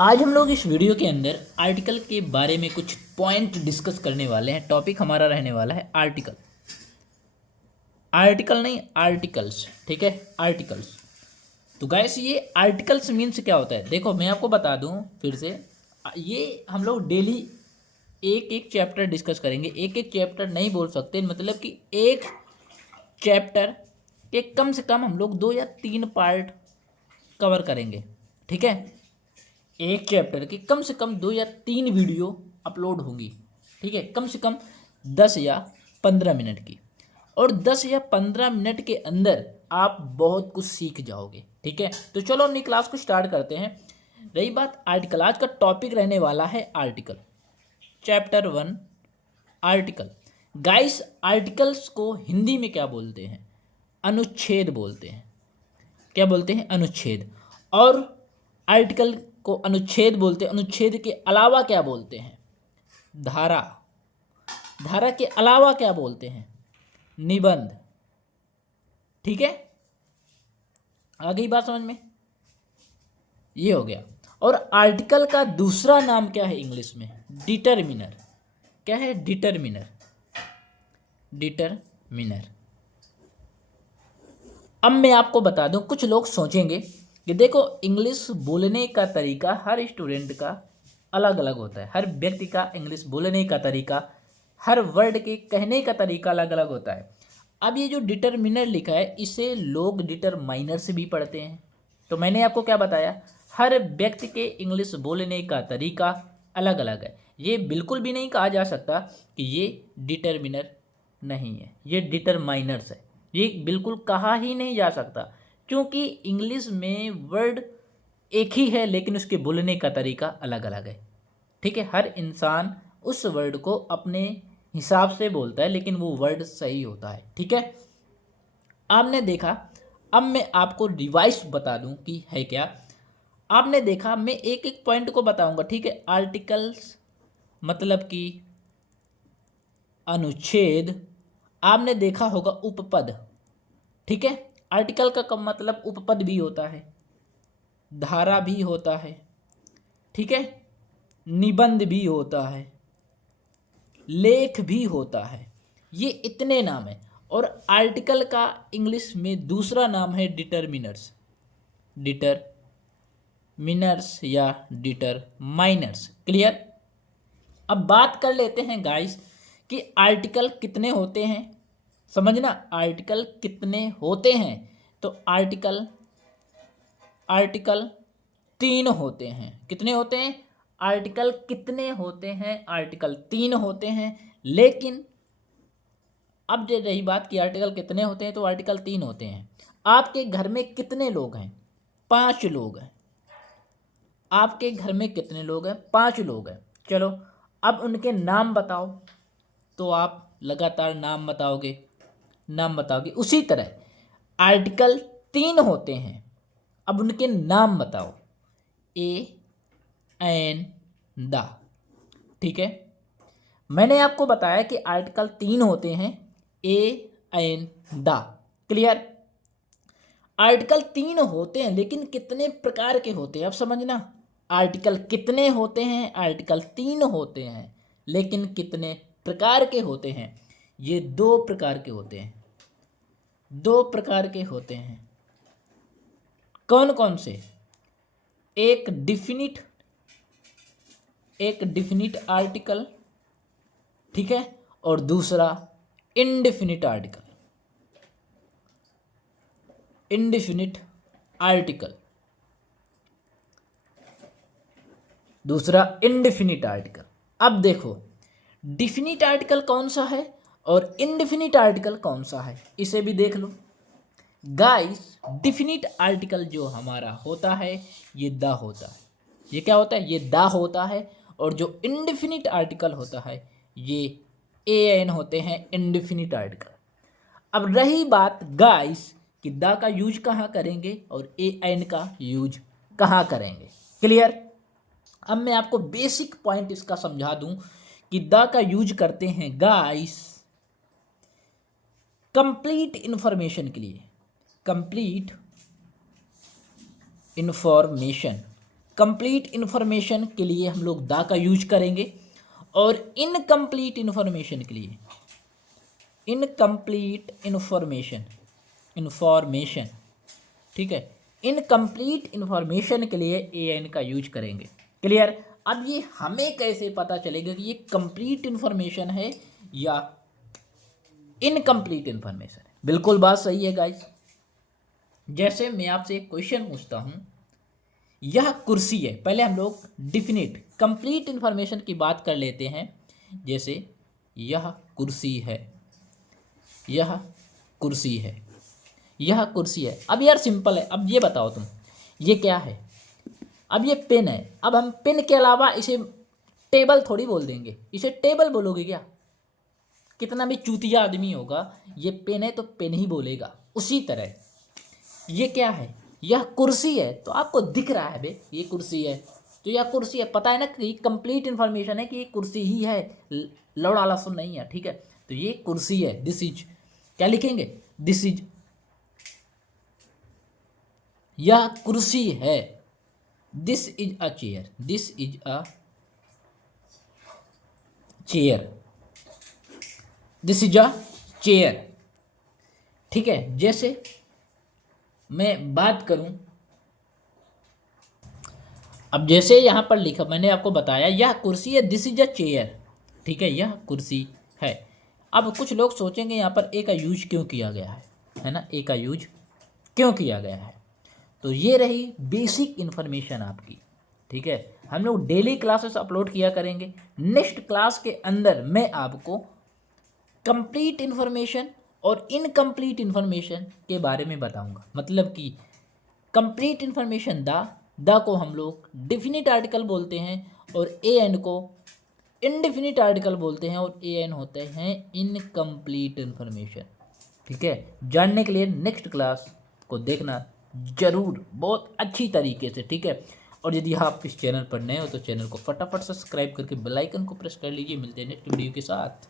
आज हम लोग इस वीडियो के अंदर आर्टिकल के बारे में कुछ पॉइंट डिस्कस करने वाले हैं। टॉपिक हमारा रहने वाला है आर्टिकल। आर्टिकल नहीं, आर्टिकल्स। ठीक है, आर्टिकल्स। तो गाइस ये आर्टिकल्स मीन्स क्या होता है, देखो मैं आपको बता दूं फिर से। ये हम लोग डेली एक एक चैप्टर डिस्कस करेंगे। एक एक चैप्टर नहीं बोल सकते, मतलब कि एक चैप्टर के कम से कम हम लोग 2 या 3 पार्ट कवर करेंगे। ठीक है, एक चैप्टर की कम से कम 2 या 3 वीडियो अपलोड होंगी। ठीक है, कम से कम 10 या 15 मिनट की। और 10 या 15 मिनट के अंदर आप बहुत कुछ सीख जाओगे। ठीक है, तो चलो अपनी क्लास को स्टार्ट करते हैं। रही बात आर्टिकल, आज का टॉपिक रहने वाला है article. Chapter 1 article. Guys articles को हिंदी में क्या बोलते हैं? अनुच्छेद बोलते हैं। क्या बोलते हैं? अनुच्छेद। और आर्टिकल को अनुच्छेद बोलते हैं। अनुच्छेद के अलावा क्या बोलते हैं? धारा। धारा के अलावा क्या बोलते हैं? निबंध। ठीक है, आ गई बात समझ में? ये हो गया। और आर्टिकल का दूसरा नाम क्या है इंग्लिश में? डिटरमिनर। क्या है? डिटरमिनर। डिटरमिनर। अब मैं आपको बता दूं, कुछ लोग सोचेंगे कि देखो इंग्लिश बोलने का तरीका हर स्टूडेंट का अलग अलग होता है। हर व्यक्ति का इंग्लिश बोलने का तरीका, हर वर्ड के कहने का तरीका अलग अलग होता है। अब ये जो डिटरमिनर लिखा है इसे लोग डिटरमाइनर से भी पढ़ते हैं। तो मैंने आपको क्या बताया, हर व्यक्ति के इंग्लिश बोलने का तरीका अलग अलग है। ये बिल्कुल भी नहीं कहा जा सकता कि ये डिटरमिनर नहीं है, ये डिटरमाइनर्स है। ये बिल्कुल कहा ही नहीं जा सकता, क्योंकि इंग्लिश में वर्ड एक ही है लेकिन उसके बोलने का तरीका अलग अलग है। ठीक है, हर इंसान उस वर्ड को अपने हिसाब से बोलता है लेकिन वो वर्ड सही होता है। ठीक है, आपने देखा। अब मैं आपको रिवाइज बता दूं कि है क्या। आपने देखा, मैं एक एक पॉइंट को बताऊंगा। ठीक है, आर्टिकल्स मतलब कि अनुच्छेद। आपने देखा होगा उपपद। ठीक है, आर्टिकल का कम मतलब उपपद भी होता है, धारा भी होता है। ठीक है, निबंध भी होता है, लेख भी होता है। ये इतने नाम है। और आर्टिकल का इंग्लिश में दूसरा नाम है डिटरमिनर्स। डिटरमिनर्स या डिटरमाइनर्स। क्लियर? अब बात कर लेते हैं गाइस कि आर्टिकल कितने होते हैं। समझना, आर्टिकल कितने होते हैं। तो आर्टिकल आर्टिकल 3 होते हैं। कितने होते हैं? आर्टिकल कितने होते हैं? आर्टिकल 3 होते हैं। लेकिन अब जो रही बात कि आर्टिकल कितने होते हैं, तो आर्टिकल 3 होते हैं। आपके घर में कितने लोग हैं? 5 लोग हैं। आपके घर में कितने लोग हैं? 5 लोग हैं। चलो, अब उनके नाम बताओ। तो आप लगातार नाम बताओगे, नाम बताओगे। उसी तरह आर्टिकल 3 होते हैं। अब उनके नाम बताओ। A N the. ठीक है, मैंने आपको बताया कि आर्टिकल 3 होते हैं, A N the. Clear? Article 3 होते हैं लेकिन कितने प्रकार के होते हैं अब समझना। आर्टिकल कितने होते हैं? आर्टिकल 3 होते हैं लेकिन कितने प्रकार के होते हैं? ये 2 प्रकार के होते हैं। 2 प्रकार के होते हैं। कौन कौन से? एक डिफिनिट आर्टिकल। ठीक है, और दूसरा इनडिफिनिट आर्टिकल। इनडिफिनिट आर्टिकल, दूसरा इनडिफिनिट आर्टिकल। अब देखो, डिफिनिट आर्टिकल कौन सा है और इनडिफिनिट आर्टिकल कौन सा है, इसे भी देख लो गाइस। डिफिनिट आर्टिकल जो हमारा होता है ये द होता है। ये क्या होता है? ये द होता है। और जो इनडिफिनिट आर्टिकल होता है ये ए एन होते हैं, इनडिफिनिट आर्टिकल। अब रही बात गाइस कि द का यूज कहाँ करेंगे और ए एन का यूज कहाँ करेंगे। क्लियर? अब मैं आपको बेसिक पॉइंट इसका समझा दूं कि द का यूज करते हैं गाइस कंप्लीट इंफॉर्मेशन के लिए। कंप्लीट इंफॉर्मेशन कंप्लीट इन्फॉर्मेशन के लिए हम लोग द का यूज करेंगे, और इनकम्प्लीट इन्फॉर्मेशन के लिए इनकम्प्लीट इन्फॉर्मेशन, ठीक है, इनकम्प्लीट इन्फॉर्मेशन के लिए एन का यूज करेंगे। क्लियर। अब ये हमें कैसे पता चलेगा कि ये कंप्लीट इन्फॉर्मेशन है या इनकम्प्लीट इन्फॉर्मेशन है? बिल्कुल बात सही है गाइस। जैसे मैं आपसे एक क्वेश्चन पूछता हूं, यह कुर्सी है, पहले हम लोग डिफिनिट कंप्लीट इन्फॉर्मेशन की बात कर लेते हैं। जैसे यह कुर्सी है, यह कुर्सी है, यह कुर्सी है। अब यार सिंपल है, अब ये बताओ तुम, ये क्या है? अब ये पेन है। अब हम पेन के अलावा इसे टेबल थोड़ी बोल देंगे, इसे टेबल बोलोगे क्या? कितना भी चूतिया आदमी होगा, ये पेन है तो पेन ही बोलेगा। उसी तरह ये क्या है? यह कुर्सी है, तो आपको दिख रहा है बे ये कुर्सी है, तो यह कुर्सी है। पता है ना कि कंप्लीट इन्फॉर्मेशन है कि ये कुर्सी ही है, लौड़ा लहसुन नहीं है, ठीक है। तो ये कुर्सी है, दिस इज, क्या लिखेंगे? दिस इज, यह कुर्सी है। This is a chair, this is a chair, this is a chair, ठीक है। जैसे मैं बात करूं, अब जैसे यहाँ पर लिखा, मैंने आपको बताया यह कुर्सी है, दिस इज अ चेयर, ठीक है, यह कुर्सी है। अब कुछ लोग सोचेंगे यहाँ पर ए का यूज क्यों किया गया है ना, ए का यूज क्यों किया गया है? तो ये रही बेसिक इन्फॉर्मेशन आपकी, ठीक है। हम लोग डेली क्लासेस अपलोड किया करेंगे। नेक्स्ट क्लास के अंदर मैं आपको कंप्लीट इन्फॉर्मेशन और इनकम्प्लीट इन्फॉर्मेशन के बारे में बताऊंगा। मतलब कि कंप्लीट इन्फॉर्मेशन द को हम लोग डिफिनिट आर्टिकल बोलते हैं, और ए एन को इनडिफिनिट आर्टिकल बोलते हैं, और ए एन होते हैं इनकम्प्लीट इन्फॉर्मेशन, ठीक है। जानने के लिए नेक्स्ट क्लास को देखना जरूर, बहुत अच्छी तरीके से, ठीक है। और यदि आप इस चैनल पर नए हो तो चैनल को फटाफट सब्सक्राइब करके बेल आइकन को प्रेस कर लीजिए। मिलते हैं नेक्स्ट वीडियो के साथ।